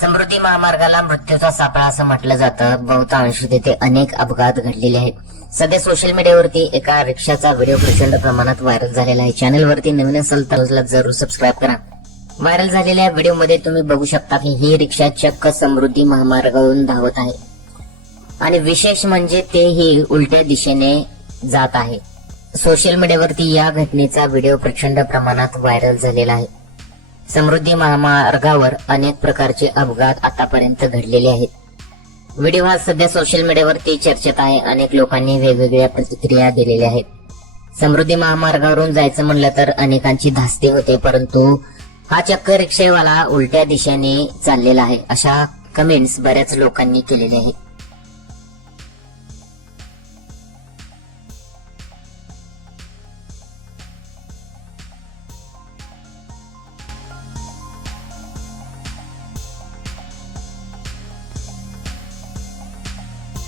समृद्धी महामार्गाला मृत्यूचा सापळा असं म्हटलं जातं. बहुतांश तिथे अनेक अपघात घडलेले आहेत. सध्या सोशल मीडियावरती एका रिक्षाचा व्हिडिओ प्रचंड प्रमाणात व्हायरल झालेला आहे. चॅनलवरती नवीन असेल तर जरूर सबस्क्राईब करा. व्हायरल झालेल्या व्हिडिओमध्ये तुम्ही बघू शकता की ही रिक्षा चक्क समृद्धी महामार्गावरून धावत आहे आणि विशेष म्हणजे ते ही उलट्या दिशेने जात आहे. सोशल मीडियावरती या घटनेचा व्हिडिओ प्रचंड प्रमाणात व्हायरल झालेला आहे. समृद्धी महामार्गावर अनेक प्रकारचे अपघात आतापर्यंत घडलेले आहेत. व्हिडिओ हा सध्या सोशल मीडियावरती चर्चेत आहे. अनेक लोकांनी वेगवेगळ्या प्रतिक्रिया दिलेल्या आहेत. समृद्धी महामार्गावरून जायचं म्हणलं तर अनेकांची धास्ती होते, परंतु हा चक्क रिक्षेवाला उलट्या दिशेने चाललेला आहे अशा कमेंट्स बऱ्याच लोकांनी केलेल्या आहेत.